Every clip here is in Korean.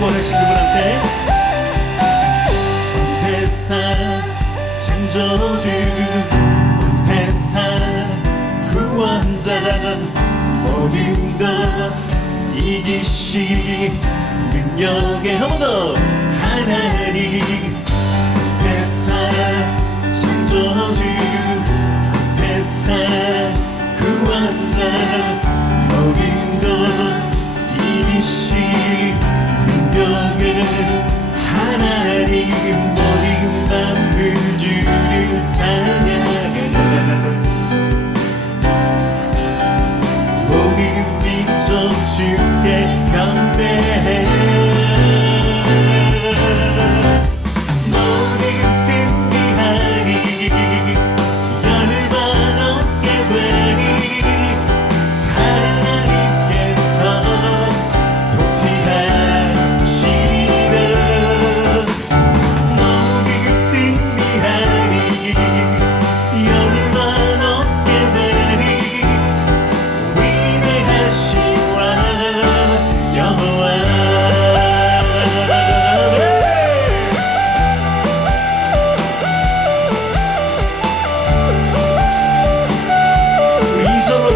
원하신 그분한테 세상 창조주 온 세상 구원자 모든 것 이기시 능력의 한번 더 하나님. 세상 창조주 세상 구원자 하나님 모든 만물 주를 찬양해 모든 민족 주께 경배해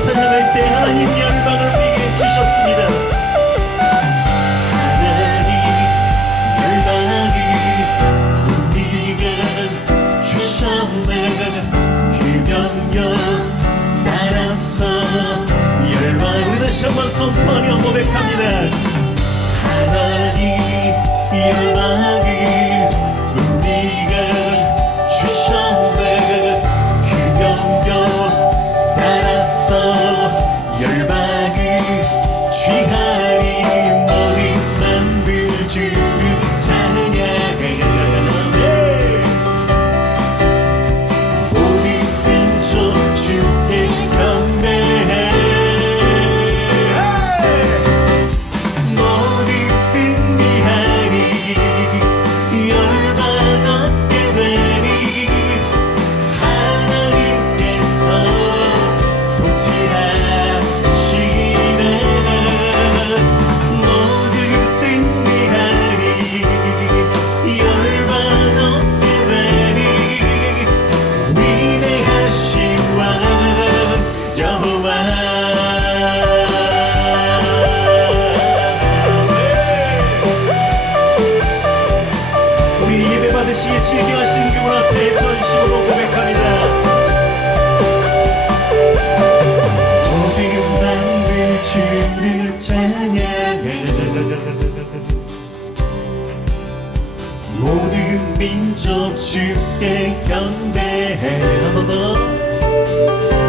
찬양할 때 하나님 열방을 우리에게 주셨습니다 한번 선포하며 고백합니다. 하나님 열방을 열방 시기에 즐겨하신 그분 앞에 전심으로 고백합니다. 모든 만물 주를 찬양해. 모든 민족 주께 경배해. 한 번 더